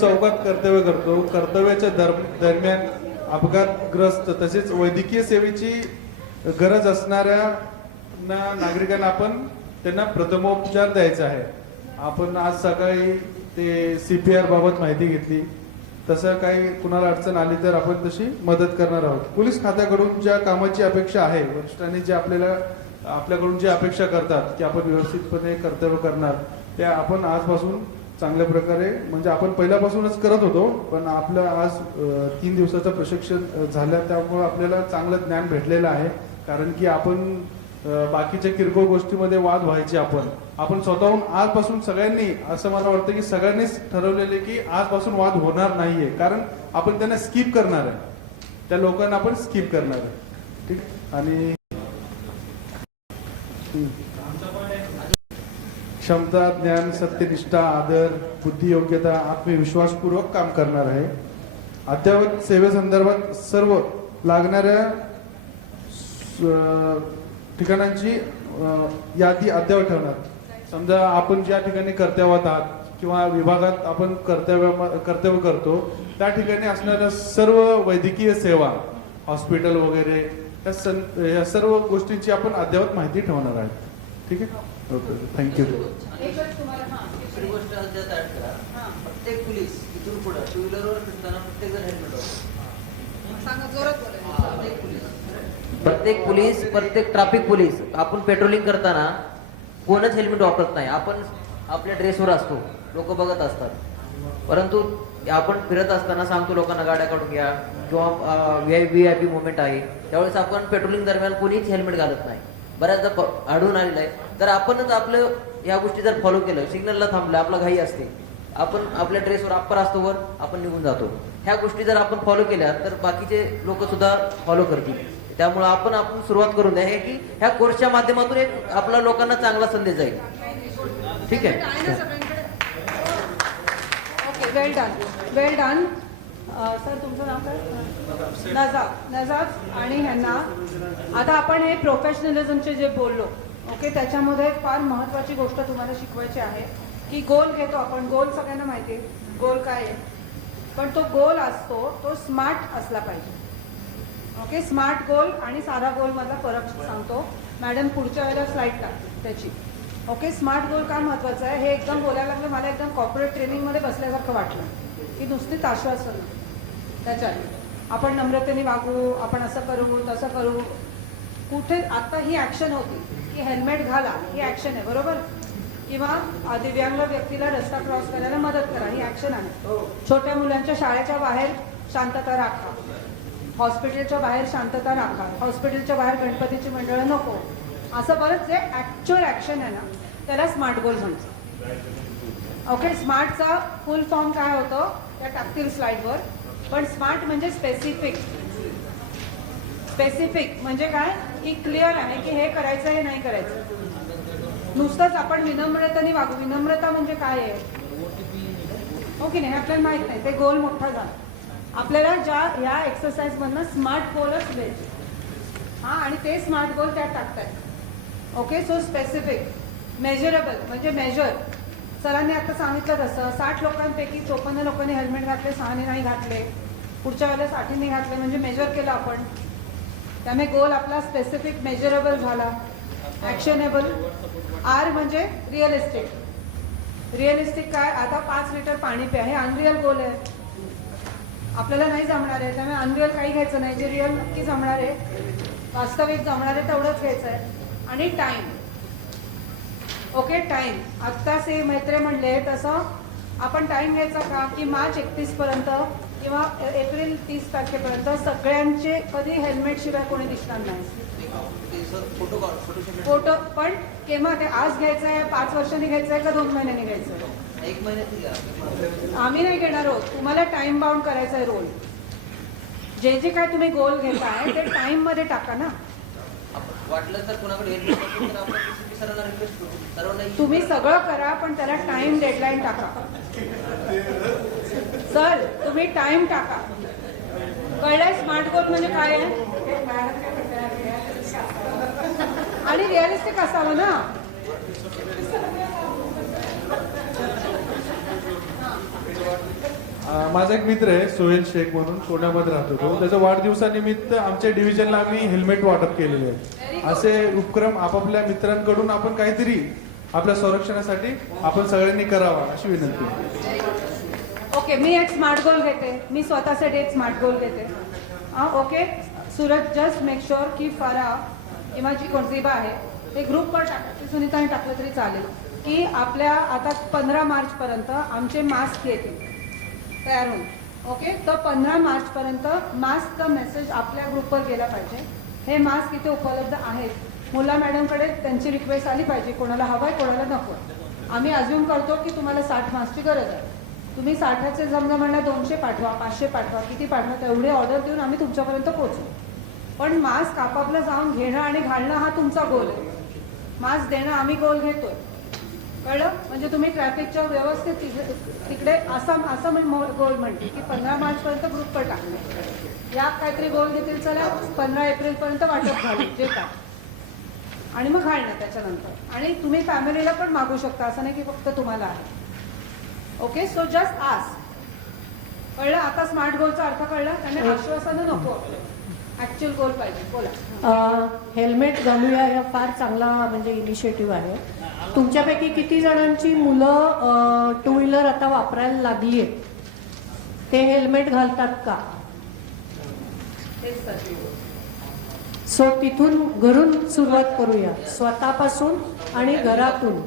चौकात कर्तव्य करतो. कर्तव्याच्या दरम्यान अपघातग्रस्त तसेच वैद्यकीय सेवेची गरज असणाऱ्या नागरिकांना आपण त्यांना प्रथमोपचार द्यायचा आहे. आपण आज सकाळी ते CPR बाबत माहिती घेतली. तसं काही कुणाला अडचण आली तर आपण तशी मदत करणार आहोत. पोलीस खात्याकडून ज्या कामाची अपेक्षा आहे, वरिष्ठांनी जे आपल्याकडून जे अपेक्षा करतात की आपण व्यवस्थितपणे कर्तव्य करणार, त्या आपण आजपासून चांगल्या प्रकारे म्हणजे आपण पहिल्यापासूनच करत होतो, पण आपलं आज 3 दिवसाचं प्रशिक्षण झालं, त्यामुळे आपल्याला चांगलं ज्ञान भेटलेलं आहे. कारण की आपण बाकीच्या किरकोळ गोष्टीमध्ये वाद व्हायचे, आपण स्वतःहून आजपासून सगळ्यांनी, असं मला वाटतं की सगळ्यांनीच ठरवलेले की आजपासून वाद होणार नाहीये. कारण आपण त्यांना स्किप करणार आहे, त्या लोकांना आपण स्किप करणार आहे. ठीक. आणि क्षमता, ज्ञान, सत्यनिष्ठा, आदर, बुद्धी, योग्यता, आत्मविश्वासपूर्वक काम करणार आहे. अद्ययावत सेवेसंदर्भात सर्व लागणाऱ्या ठिकाणांची यादी अद्ययावत ठेवणार. समजा आपण ज्या ठिकाणी कर्तव्यात आहात किंवा विभागात आपण कर्तव्य करतो, त्या ठिकाणी असणाऱ्या सर्व वैद्यकीय सेवा, हॉस्पिटल वगैरे या सर्व गोष्टींची आपण अद्ययावत माहिती ठेवणार आहे. ठीक आहे. Okay, thank you. प्रत्येक पोलीस इथून पुढे टू व्हीलरवर फिरताना प्रत्येक जण हेल्मेट प्रत्येक ट्रॅफिक पोलीस आपण पेट्रोलिंग करताना कोणच हेल्मेट वापरत नाही. आपण आपल्या ड्रेसवर असतो, लोक बघत असतात, परंतु आपण फिरत असताना सांगतो लोकांना गाड्या काढून घ्या किंवा VIP मुवमेंट आहे त्यावेळेस आपण पेट्रोलिंग दरम्यान कोणीच हेल्मेट घालत नाही. बऱ्याचदा आढळून आलेलं आहे. तर आपणच आपलं या गोष्टी जर फॉलो केलं, सिग्नलला थांबलं, आपला घाई असते, आपण आपल्या ड्रेसवर अप्पर असतो वर, आपण निघून जातो. ह्या गोष्टी जर आपण फॉलो केल्या तर बाकीचे लोक सुद्धा फॉलो करतील. त्यामुळे आपण सुरुवात करून द्या हे की ह्या कोर्सच्या माध्यमातून एक आपल्या लोकांना चांगला संदेश जाईल. ठीक आहे. ओके, वेल डन सर. तुमचं नाव काय? नजाफ. आणि ह्यांना आता आपण हे प्रोफेशनलिझमचे जे बोललो, ओके, त्याच्यामध्ये फार महत्त्वाची गोष्ट तुम्हाला शिकवायची आहे की गोल घेतो आपण. गोल सगळ्यांना माहिती आहे गोल काय आहे, पण तो गोल असतो तो स्मार्ट असला पाहिजे. ओके, स्मार्ट गोल आणि साधा गोल मधला फरक सांगतो मॅडम पुढच्या वेळेला स्लाईड टाक त्याची. ओके, स्मार्ट गोल का महत्त्वाचं आहे हे एकदम बोलायला लागलं, मला एकदम कॉर्पोरेट ट्रेनिंगमध्ये बसल्यासारखं वाटलं की नुसतीच आश्वासन. त्याच्यात आपण नम्रतेने वागू, आपण असं करू तसं करू. कुठे आता ही ॲक्शन होती की हेल्मेट घाला, ही ॲक्शन आहे बरोबर, किंवा दिव्यांग व्यक्तीला रस्ता क्रॉस करायला मदत करा, ही ॲक्शन आहे. छोट्या मुलांच्या शाळेच्या बाहेर शांतता राखा, हॉस्पिटलच्या बाहेर शांतता राखा, हॉस्पिटलच्या बाहेर गणपतीची मंडळं नको, असं बरंच जे ॲक्च्युअल ॲक्शन आहे ना त्याला स्मार्ट गोल म्हणतो. ओके, स्मार्टचा फुल फॉर्म काय होतं त्या टाकतील स्लाईडवर. पण स्मार्ट म्हणजे स्पेसिफिक. स्पेसिफिक म्हणजे काय की क्लिअर आहे की हे करायचं हे नाही करायचं. नुसतंच आपण विनम्रतेने वागू. विनम्रता म्हणजे काय आहे ओके नाही आपल्याला माहित नाही, ते गोल मोठा झाला. आपल्याला या एक्सरसाइज मधनं स्मार्ट गोलच द्यायचे. आणि ते स्मार्ट गोल त्यात टाकतायत. ओके, सो स्पेसिफिक, मेजरेबल म्हणजे मेजर. सरांनी आता सांगितलं तसं 60 लोकांपैकी 54 लोकांनी हेल्मेट घातले, 6ने नाही घातले, पुढच्या वेळेला 60ने घातले, म्हणजे मेजर केलं आपण. त्यामुळे गोल आपला स्पेसिफिक, मेजरेबल झाला. ॲक्शनेबल. R म्हणजे रिअलिस्टिक. रिअलिस्टिक काय, आता 5 लिटर पाणी प्या, हे अनरिअल गोल आहे, आपल्याला नाही जमणार आहे. त्यामुळे अनरिअल काही घ्यायचं नाही, जे रिअल नक्की जमणार आहे, वास्तविक जमणार आहे तेवढंच घ्यायचं आहे. आणि टाईम. Okay, time. आत्ताच मैत्रे म्हणले तसं आपण टाईम घ्यायचा का की मार्च 31 पर्यंत किंवा एप्रिल 30 तारखेपर्यंत सगळ्यांचे कधी हेल्मेट शिवाय कोणी दिसणार नाही. फोटो पण केव्हा, ते आज घ्यायचं आहे, 5 वर्षांनी घ्यायचं आहे का 2 महिन्यांनी घ्यायचं आहे? 1 महिन्यात. आम्ही नाही घेणार आहोत, तुम्हाला टाइम बाउंड करायचा आहे रोल. जे जे काय तुम्ही गोल घेताय ते टाइम मध्ये टाका ना. वाटलं तर कोणाकडे हेल्मेट तर आपण सरांना रिक्वेस्ट करू, सर्वांना तुम्ही सगळं करा पण त्याला टाइम डेडलाईन टाका. सर तुम्ही टाइम टाका. कळलंय स्मार्ट गोल म्हणजे काय आहे आणि रिअलिस्टिक असावं ना. माझा एक मित्र आहे सोहेल शेख म्हणून, पुण्यामध्ये राहतो तो. त्याच्या वाढदिवसानिमित्त आमच्या डिव्हिजनला आम्ही हेल्मेट वाटप केलेले आहे. असे उपक्रम आपापल्या मित्रांकडून आपण काहीतरी आपल्या संरक्षणासाठी आपण सगळ्यांनी करावा अशी विनंती आहे. ओके, मी एक स्मार्ट गोल घेते. मी स्वतःसाठी एक स्मार्ट गोल घेते. Okay, Suraj just make sure की फरा इमाची कोणतीबा आहे ते ग्रुपवर टाका, ते सुनीताने टाकलं तरी चालेल, की आपल्या आता 15 मार्चपर्यंत आमचे मास्क येतील तयार होऊन. ओके, तर 15 मार्चपर्यंत मास्कचा मेसेज आपल्या ग्रुपवर गेला पाहिजे. हे मास्क इथे उपलब्ध आहेत. मुला मॅडमकडे त्यांची रिक्वेस्ट आली पाहिजे, कोणाला हवंय कोणाला नको. आम्ही अज्युम करतो की तुम्हाला 60 मास्कची गरज आहे. तुम्ही 60चे जमलं म्हणलं 200 पाठवा, 500 पाठवा, किती पाठवा, तेवढी ऑर्डर देऊन आम्ही तुमच्यापर्यंत पोहोचू. पण मास्क आपापलं जाऊन घेणं आणि घालणं हा तुमचा गोल आहे. मास्क देणं आम्ही गोल घेतोय, कळलं? म्हणजे तुम्ही ट्रॅफिकच्या व्यवस्थित तिकडे असं गोल म्हणते की 15 मार्चपर्यंत ग्रुपवर टाकणे. या काहीतरी गोल घेतील, चला 15 एप्रिलपर्यंत वाटप झाले जे काय, आणि मग घालणं त्याच्यानंतर. आणि तुम्ही फॅमिलीला पण मागू शकता, असं नाही की फक्त तुम्हाला आहे. Okay, so just ask. कळलं? आता स्मार्ट गोलचा अर्थ कळला? त्याने आश्वासनं नको, ऍक्च्युअल गोल पाहिजे. बोला. हेल्मेट घालूया हा फार चांगला म्हणजे इनिशिएटिव्ह आहे. तुमच्यापैकी किती जणांची मुलं 2 व्हीलर आता वापरायला लागली आहेत? ते हेल्मेट घालतात का? सो तिथून घरून सुरुवात करूया, स्वतःपासून आणि घरातून.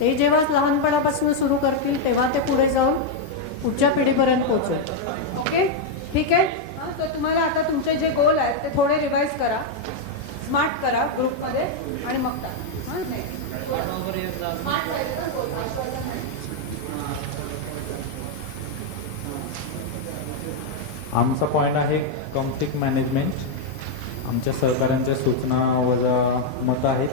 ते जेव्हा लहानपणापासून सुरू करतील तेव्हा ते पुढे जाऊन पुढच्या पिढीपर्यंत पोहोचेल. ओके, ठीक आहे. तर तुम्हाला आता तुमचे जे गोल आहेत ते थोडे रिवाइज करा, स्मार्ट करा ग्रुपमध्ये, आणि मग टाका. आमचा पॉईंट आहे कॉन्फ्लिक्ट मॅनेजमेंट. आमच्या सहकाऱ्यांच्या सूचना वजा मत आहेत.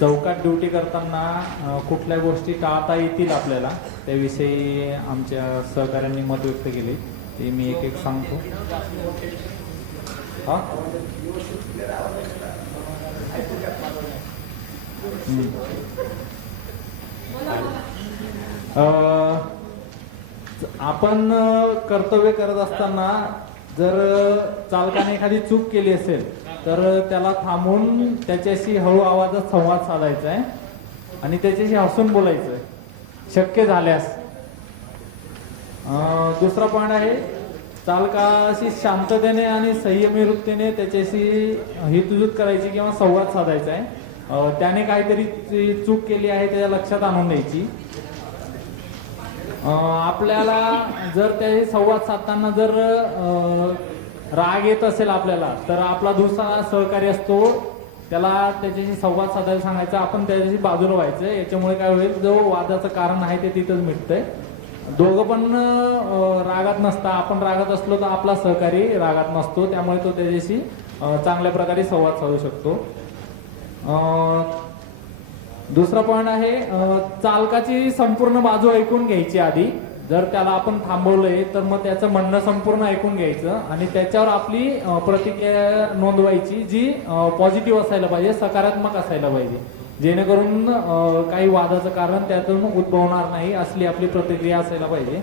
चौकात ड्युटी करताना कुठल्या गोष्टी टाळता येतील आपल्याला त्याविषयी आमच्या सहकाऱ्यांनी मत व्यक्त केले, ते मी एक एक सांगतो. हा, आपण कर्तव्य करत असताना जर चालकाने एखादी चूक केली असेल तर त्याला थांबून त्याच्याशी हळू आवाजात संवाद साधायचा आहे आणि त्याच्याशी हसून बोलायचं आहे शक्य झाल्यास. दुसरा पॉईंट आहे, चालकाशी शांततेने आणि संयमी वृत्तीने त्याच्याशी हितजूत करायची किंवा संवाद साधायचा आहे. त्याने काहीतरी चूक केली आहे त्याच्या लक्षात आणून द्यायची. आपल्याला जर त्या संवाद साधताना जर राग येत असेल आपल्याला, तर आपला दुसरा सहकारी असतो त्याला त्याच्याशी संवाद साधायला सांगायचा, आपण त्याच्याशी बाजूला व्हायचं. याच्यामुळे काय होईल, जो वादाचं कारण आहे ते तिथंच मिटतंय. दोघं पण रागात नसता, आपण रागात असलो तर आपला सहकारी रागात नसतो, त्यामुळे तो त्याच्याशी चांगल्या प्रकारे संवाद साधू शकतो. दुसरा पॉईंट आहे, चालकाची संपूर्ण बाजू ऐकून घ्यायची आधी. जर त्याला आपण थांबवलंय तर मग त्याचं म्हणणं संपूर्ण ऐकून घ्यायचं आणि त्याच्यावर आपली प्रतिक्रिया नोंदवायची, जी पॉझिटिव्ह असायला पाहिजे, सकारात्मक असायला पाहिजे, जेणेकरून काही वादाचं कारण त्यातून उद्भवणार नाही, असली आपली प्रतिक्रिया असायला पाहिजे.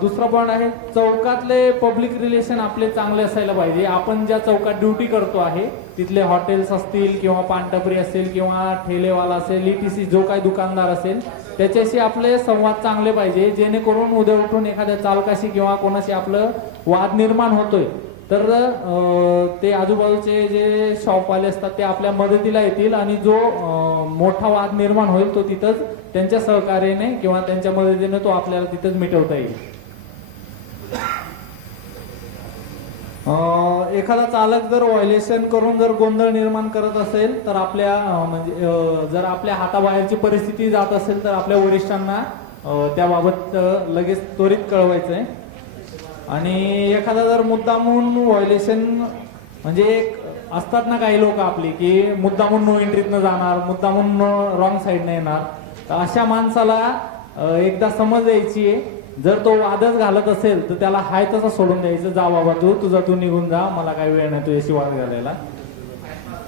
दुसरा पॉईंट आहे, चौकातले पब्लिक रिलेशन आपले चांगले असायला पाहिजे. आपण ज्या चौकात ड्युटी करतो आहे तिथले हॉटेल्स असतील किंवा पानटपरी असेल किंवा ठेलेवाला असेल, ETC जो काही दुकानदार असेल त्याच्याशी आपले संवाद चांगले पाहिजे, जेणेकरून उद्या उठून एखाद्या चालकाशी किंवा कोणाशी आपलं वाद निर्माण होतोय तर ते आजूबाजूचे जे शॉपवाले असतात ते आपल्या मदतीला येतील आणि जो मोठा वाद निर्माण होईल तो तिथंच त्यांच्या सहकार्याने किंवा त्यांच्या मदतीने तो आपल्याला तिथंच मिटवता येईल. एखादा चालक जर व्हायलेशन करून जर गोंधळ निर्माण करत असेल तर आपल्या म्हणजे जर आपल्या हाताबाहेरची परिस्थिती जात असेल तर आपल्या वरिष्ठांना त्याबाबत लगेच त्वरित कळवायचं आहे. आणि एखादा जर मुद्दामून व्हायलेशन म्हणजे एक असतात ना काही लोक आपली की मुद्दामून नो एंट्रीतनं जाणार, मुद्दामून रॉंग साईडने येणार, तर अशा माणसाला एकदा समज यायची आहे, जर तो वादच घालत असेल तर त्याला हाय तसा सोडून द्यायचं, जा बाबा तुझा तू निघून जा, मला काही वेळ नाही तुझ्याशी वाद घालायला.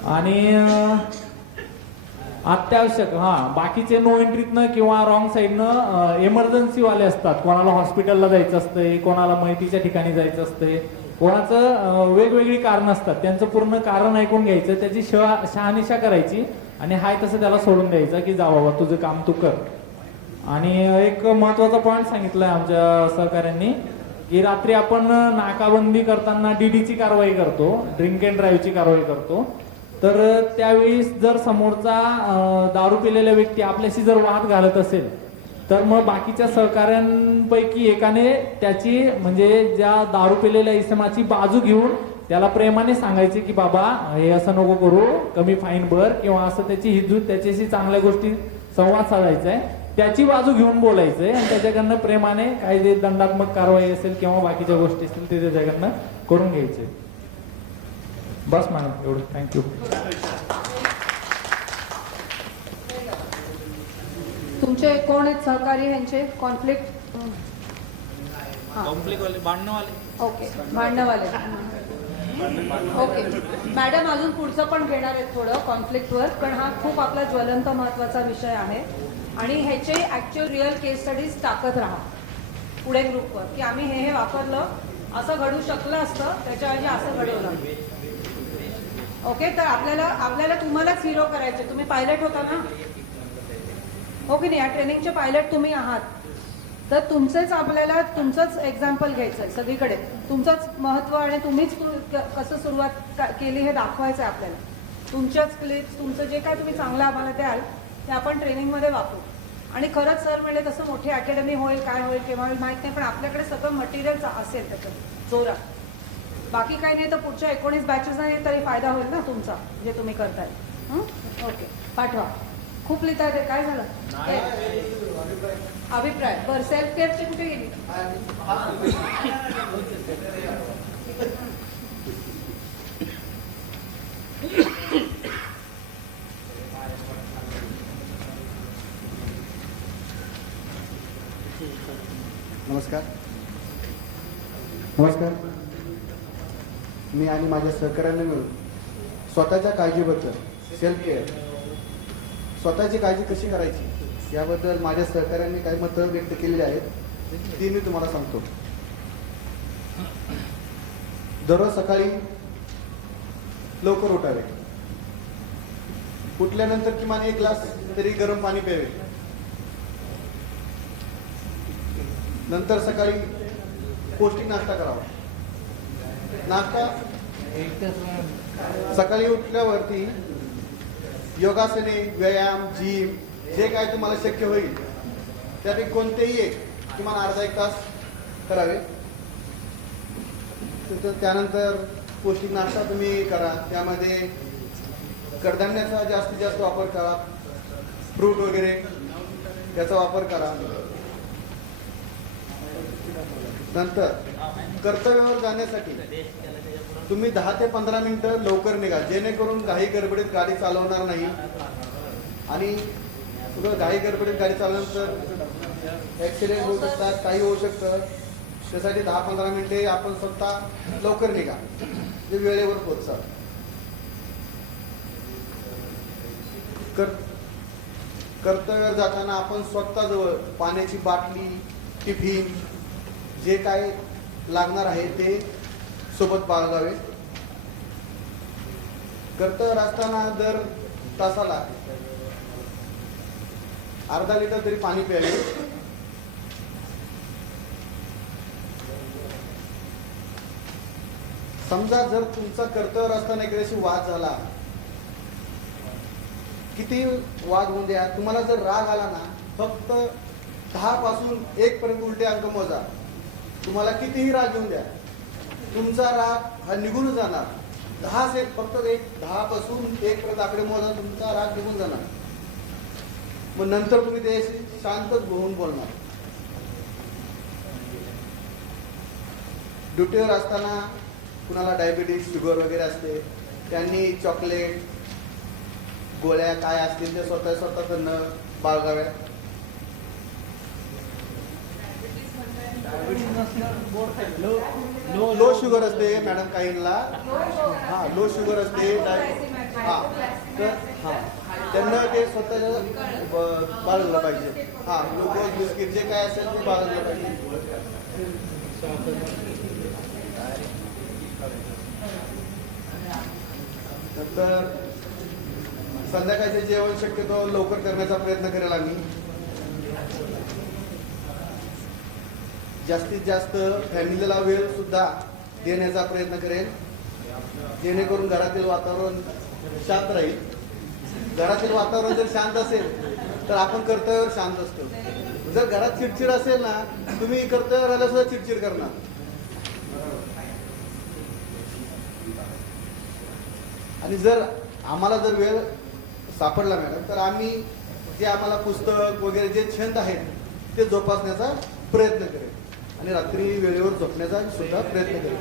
आणि अत्यावश्यक बाकीचे नो एंट्रीतनं किंवा रॉंग साईडनं इमर्जन्सी वाले असतात. कोणाला हॉस्पिटलला जायचं असतंय, कोणाला माहितीच्या ठिकाणी जायचं असतंय, कोणाचं वेगवेगळी कारण असतात. त्यांचं पूर्ण कारण ऐकून घ्यायचं, त्याची शहानिशा करायची आणि हाय तसं त्याला सोडून द्यायचं की जा बाबा तुझं काम तू कर. आणि एक महत्वाचा पॉईंट सांगितलाय आमच्या सहकाऱ्यांनी की रात्री आपण नाकाबंदी करताना डीडीची कारवाई करतो, ड्रिंक अँड ड्राईव्हची कारवाई करतो. तर त्यावेळी जर समोरचा दारू पिलेला व्यक्ती आपल्याशी जर वाद घालत असेल तर मग बाकीच्या सहकाऱ्यांपैकी एकाने त्याची म्हणजे ज्या दारू पिलेल्या इसमाची बाजू घेऊन त्याला प्रेमाने सांगायचे की बाबा हे असं नको करू, कमी फाईन भर किंवा असं त्याची हिजूत त्याच्याशी चांगल्या गोष्टी संवाद साधायचा आहे, त्याची बाजू घेऊन बोलायचंय आणि त्याच्याकडनं प्रेमाने काही जे दंडात्मक कारवाई असेल किंवा बाकीच्या गोष्टी असतील ते त्याच्याकडनं करून घ्यायचे. बस मॅडम एवढं. थँक्यू. तुमचे कोण आहेत सहकारी यांचे कॉन्फ्लिक्ट? ओके, भांडणवाले. ओके मॅडम, अजून पुढचं पण घेणार आहेत थोडं कॉन्फ्लिक्टवर, पण हा खूप आपला ज्वलंत महत्वाचा विषय आहे आणि ह्याचे ऍक्च्युअल रिअल केस स्टडीज टाकत राहा पुढे ग्रुपवर की आम्ही हे वापरलं, असं घडू शकलं असतं, त्याच्याऐवजी असं घडवलं. ओके, तर आपल्याला तुम्हालाच हिरो करायचे. तुम्ही पायलट होता ना, हो की नाही? या ट्रेनिंगचे पायलट तुम्ही आहात, तर तुमचंच एक्झाम्पल घ्यायचं आहे सगळीकडे, तुमचंच महत्व आणि तुम्हीच कसं सुरुवात केली हे दाखवायचं आहे आपल्याला. तुमच्याच क्लिप्स, तुमचं जे काय तुम्ही चांगलं आम्हाला द्याल ते आपण ट्रेनिंगमध्ये वापरू. आणि खरंच सर म्हणजे तसं मोठी अकॅडमी होईल, काय होईल, केव्हा होईल माहीत नाही, पण आपल्याकडे सगळं मटेरियल असेल त्याच्यात जोरात. बाकी काही नाही तर पुढच्या 19 बॅचेस नाही तरी फायदा होईल ना तुमचा जे तुम्ही करताय. ओके, पाठवा. खूप लिहिता येते. काय झालं? अभिप्राय. बरं, सेल्फ केअरची कुठे गेली? नमस्कार. मी आणि माझ्या सहकार्याने मिळून स्वतःच्या काळजीबद्दल, सेल्फ केअर, स्वतःची काळजी कशी करायची याबद्दल माझ्या सहकार्यांनी काही मतं व्यक्त केलेली आहेत, ती मी तुम्हाला सांगतो. दररोज सकाळी लवकर उठावे, उठल्यानंतर किमान 1 ग्लास तरी गरम पाणी प्यावे. नंतर सकाळी पौष्टिक नाश्ता करावा. सकाळी उठल्यावरती योगासने, व्यायाम, जिम जे काय तुम्हाला शक्य होईल त्यापैकी कोणतेही एक किमान अर्धा 1 तास करावे. त्यानंतर पौष्टिक नाश्ता तुम्ही करा, त्यामध्ये कडधान्याचा जास्तीत जास्त वापर करा, फ्रूट वगैरे त्याचा वापर करा. नंतर कर्तव्यावर जाण्यासाठी तुम्ही 10 ते 15 मिनिटं लवकर निघा, जेणेकरून घाई गडबडीत गाडी चालवणार नाही. आणि घाई गडबडीत गाडी चालवल्यानंतर ऍक्सिडेंट होऊ शकतात, काही होऊ शकतं. त्यासाठी 10-15 मिनिटे आपण स्वतः लवकर निघा, जे वेळेवर पोहोचा. कर्तव्यावर जाताना आपण स्वतःजवळ पाण्याची बाटली, टिफिन जे काय लागणार आहे ते सोबत बाळगावे. कर्तव्यावर असताना दर तासाला अर्धा लिटर तरी पाणी प्यावे. समजा जर तुमचा कर्तव्यावर असताना एखाद्याशी वाद झाला, किती वाद होऊन द्या, तुम्हाला जर राग आला ना, फक्त 10 पासून 1 पर्यंत उलटे अंक मोजा. तुम्हाला कितीही राग येऊन द्या, तुमचा राग हा निघून जाणार. 10 से फक्त 10 पासून 1 पर्यंत आकडे मोजा, तुमचा राग निघून जाणार. मग नंतर तुम्ही त्याशी शांतच होऊन बोलणार. ड्युटीवर असताना कुणाला डायबिटीज, शुगर वगैरे असते, त्यांनी चॉकलेट, गोळ्या काय असतील ते स्वतः न बाळगाव्या. लो शुगर असते मॅडम काहींना, लो शुगर असते. तर त्यांना ते स्वतःच्या बाळगलं पाहिजे. हा, ग्लुकोज बिस्किट जे काय असेल ते बाळगलं पाहिजे. नंतर संध्याकाळचे जेवण शक्यतो लवकर करण्याचा प्रयत्न करेल आम्ही. जास्तीत जास्त फॅमिलीला वेळ सुद्धा देण्याचा प्रयत्न करेल, जेणेकरून घरातील वातावरण शांत राहील. घरातील वातावरण जर शांत असेल तर आपण कर्तव्यावर शांत असतो. जर घरात चिडचिड असेल ना, तुम्ही कर्तव्यावर आल्या सुद्धा चिडचिड करणार. आणि जर आम्हाला जर वेळ सापडला मॅडम, तर आम्ही जे आम्हाला पुस्तक वगैरे जे छंद आहेत ते जोपासण्याचा प्रयत्न करेल आणि रात्री वेळेवर झोपण्याचा सुद्धा प्रयत्न करेल.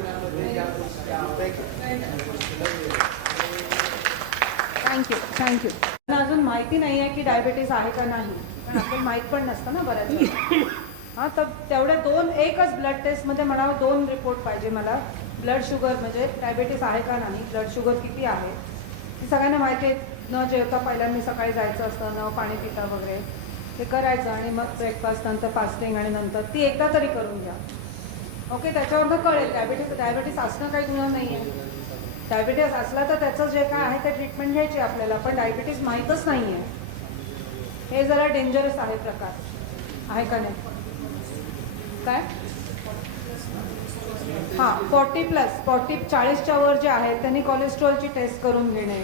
Thank you thank you. अजून माहिती नाही आहे की डायबिटीस आहे का नाही, पण आपल्याला माहीत पण नसतं ना बऱ्याच वेळा. हां, तर तेवढ्या एकच ब्लड टेस्टमध्ये मला 2 रिपोर्ट पाहिजे. मला ब्लड शुगर म्हणजे डायबिटीस आहे का नाही, ब्लड शुगर किती आहे ती सगळ्यांना माहिती आहे. न जेवता पहिल्यांदा सकाळी जायचं असतं, न पाणी पिता वगैरे ते करायचं आणि मग ब्रेकफास्ट नंतर फास्टिंग आणि नंतर ती एकदा तरी करून घ्या. ओके, त्याच्यावरनं कळेल डायबिटीस असणं काही गुन्हा नाही आहे. डायबिटीस असला तर त्याचं जे काय आहे ते ट्रीटमेंट घ्यायची आपल्याला, पण डायबिटीस माहीतच नाही आहे हे जरा डेंजरस आहे प्रकार, आहे का नाही? काय हां, 40+40 वर जे आहेत त्यांनी कोलेस्ट्रॉलची टेस्ट करून घेणे,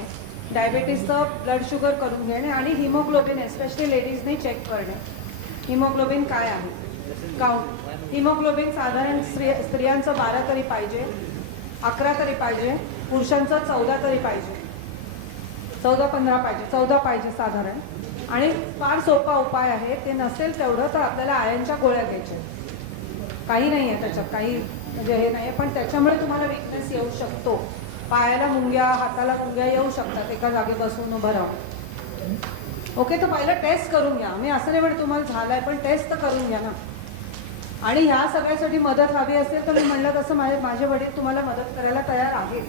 डायबिटीसचं ब्लड शुगर करून घेणे आणि हिमोग्लोबिन एस्पेशली लेडीजने चेक करणे. हिमोग्लोबिन काय आहे काउंट. हिमोग्लोबिन साधारण स्त्रियांचं 12 तरी पाहिजे, 11 तरी पाहिजे, पुरुषांचं 14 तरी पाहिजे, 14-15 पाहिजे, 14 पाहिजे साधारण. आणि फार सोपा उपाय आहे, ते नसेल तेवढं तर आपल्याला आयर्नच्या गोळ्या घ्यायच्या. काही नाही आहे त्याच्यात, काही म्हणजे हे नाही आहे, पण त्याच्यामुळे तुम्हाला विकनेस येऊ शकतो. पायाला मुंग्या, हाताला मुंग्या येऊ शकतात एका जागी बसून उभं राहून. ओके, तर पहिलं टेस्ट करून घ्या. मी असं नाही म्हणत तुम्हाला झालंय, पण टेस्ट तर करून घ्या ना. आणि ह्या सगळ्यासाठी मदत हवी असेल तर मी म्हणलं तसं माझे वडील तुम्हाला मदत करायला तयार आहेत.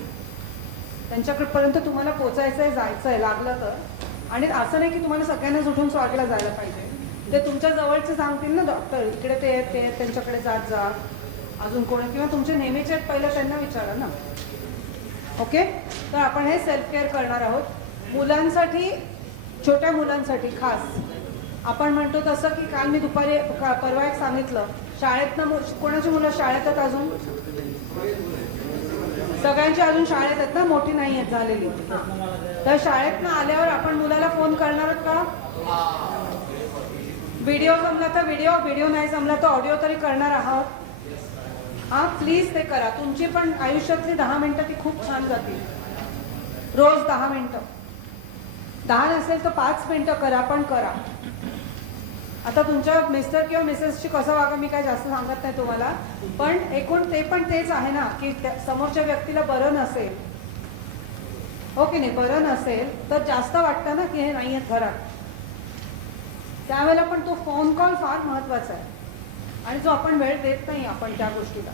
त्यांच्याकडपर्यंत तुम्हाला पोचायचं आहे, जायचं आहे लागलं तर. आणि असं नाही की तुम्हाला सगळ्यांनाच उठून स्वागला जायला पाहिजे. ते तुमच्या जवळचे सांगतील ना डॉक्टर, इकडे ते आहेत त्यांच्याकडे जात जा. अजून कोणी किंवा तुमचे नेहमीचे आहेत पहिलं त्यांना विचारा ना. ओके, तर आपण हे सेल्फ केअर करणार आहोत. मुलांसाठी, छोट्या मुलांसाठी खास आपण म्हणतो तसं की काल मी दुपारी परवा एक सांगितलं, शाळेतनं कोणाची मुलं शाळेत आहेत अजून? सगळ्यांची अजून शाळेत आहेत ना, मोठी नाही आहेत झालेली. तर शाळेतनं आल्यावर आपण मुलाला फोन करणार आहोत का? व्हिडिओ जमला तर व्हिडिओ नाही जमला तर ऑडिओ तरी करणार आहात. हां, प्लीज ते करा. तुमची पण आयुष्यातली 10 मिनिटं ती खूप छान जातील. रोज 10 मिनिटं, 10 नसेल तर 5 मिनिटं करा, पण करा. आता तुमच्या मिस्टर किंवा मिसेसशी कसं वागा मी काय जास्त सांगत नाही तुम्हाला, पण एकूण ते पण तेच आहे ना की समोरच्या व्यक्तीला बरं नसेल, हो की नाही, बरं नसेल तर जास्त वाटतं ना की हे नाही आहेत घरात. त्यावेळेला पण तो फोन कॉल फार महत्त्वाचा आहे आणि जो आपण वेळ देत नाही आपण त्या गोष्टीला.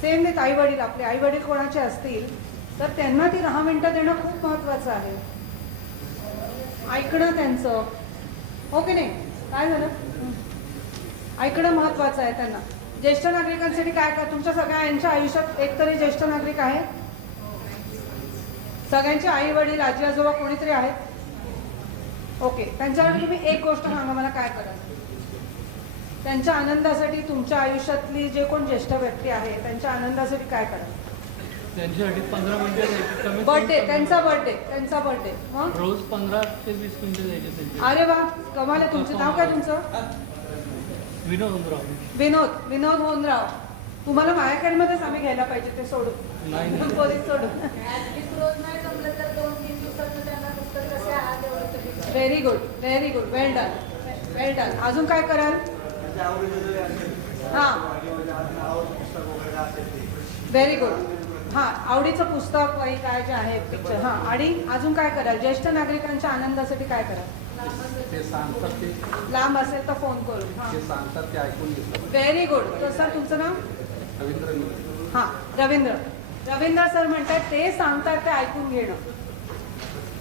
सेम नाही, आई वडील, आपले आई वडील कोणाचे असतील तर त्यांना ती 10 मिनिटं देणं खूप महत्त्वाचं आहे. ऐकणं त्यांचं, हो की नाही, काय झालं, ऐकणं महत्त्वाचं आहे त्यांना. ज्येष्ठ नागरिकांसाठी काय काय, तुमच्या सगळ्यांच्या आयुष्यात एकतरी ज्येष्ठ नागरिक आहे, सगळ्यांचे आई वडील, आजी आजोबा कोणीतरी आहेत. ओके, त्यांच्यावर तुम्ही एक गोष्ट सांगा मला, काय करायचं त्यांच्या आनंदासाठी. तुमच्या आयुष्यातली जे कोण ज्येष्ठ व्यक्ती आहे त्यांच्या आनंदासाठी काय करायचं? त्यांच्यासाठी 15 मिनिटं बर्थडे, त्यांचा बर्थडे रोज 15 ते 20 मिनिटं द्यायचे त्यांचे. अरे वा, कमाल आहे. तुमचं नाव काय? तुमचं? विनोद होंद्राव. विनोद होंद्राव. तुम्हाला माझ्याकडमध्येच आम्ही घ्यायला पाहिजे ते सोडून, नाही पोलीस सोडून. व्हेरी गुड, वेल डन. अजून काय कराल? हां, व्हेरी गुड. हां, आवडीचं पुस्तक वही काय जे आहे, पिक्चर. हां, आणि अजून काय कराल? ज्येष्ठ नागरिकांच्या आनंदासाठी काय कराल? ते सांगतात ते लांब असेल तर फोन करून. हां, ते सांगतात ते ऐकून घेतात. Very good. तर सर तुमचं नाव? रवींद्र मित्रे. हां, रवींद्र सर म्हणतात ते सांगतात ते ऐकून घेणं.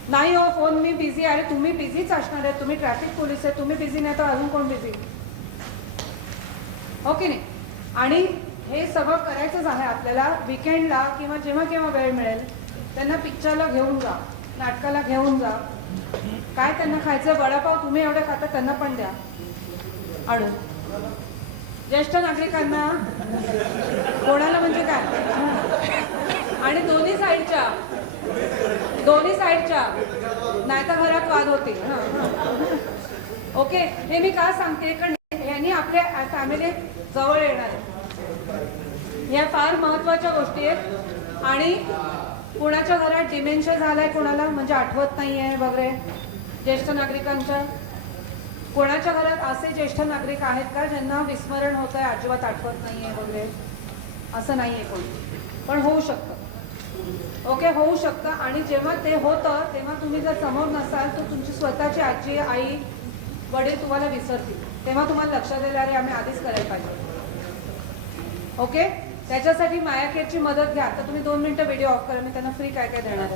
नाही हो, फोन मी बिझी. अरे तुम्ही बिझीच असणार आहे, तुम्ही ट्रॅफिक पोलीस आहे, तुम्ही बिझी नाही तर अजून कोण बिझी? हो की नाही? आणि हे सगळं करायचंच आहे आपल्याला. विकेंडला किंवा जेव्हा केव्हा वेळ मिळेल त्यांना पिक्चरला घेऊन जा, नाटकाला घेऊन जा. काय त्यांना खायचं, वडापाव तुम्ही एवढे खाता त्यांना पण द्या आणून. ज्येष्ठ नागरिकांना कोणाला म्हणजे काय, आणि दोन्ही साईडच्या नाही तर घरात वाद होतील. ओके, हे मी का सांगते, कारण ह्यांनी आपल्या फॅमिली जवळ येणार आहे. ह्या फार महत्वाच्या गोष्टी आहेत. आणि कोणाच्या घरात डिमेन्शिया झालाय, कोणाला म्हणजे आठवत नाहीये वगैरे, ज्येष्ठ नागरिकांच्या. कोणाच्या घरात असे ज्येष्ठ नागरिक आहेत का ज्यांना विस्मरण होत आहे, अजिबात आठवत नाहीये वगैरे? असं नाहीये कोणी, पण होऊ शकतं. ओके, होऊ शकतं. आणि जेव्हा ते होतं तेव्हा तुम्ही जर समोर नसाल तर तुमची स्वतःची आजी, आई, वडील तुम्हाला विसरतील. तेव्हा तुम्हाला लक्षात येईल, अरे आम्ही आधीच करायला पाहिजे. ओके, त्याच्यासाठी माया केअरची मदत घ्या. तर तुम्ही 2 मिनिटं व्हिडिओ ऑफ करा, मी त्यांना फ्री काय काय देणार आहे.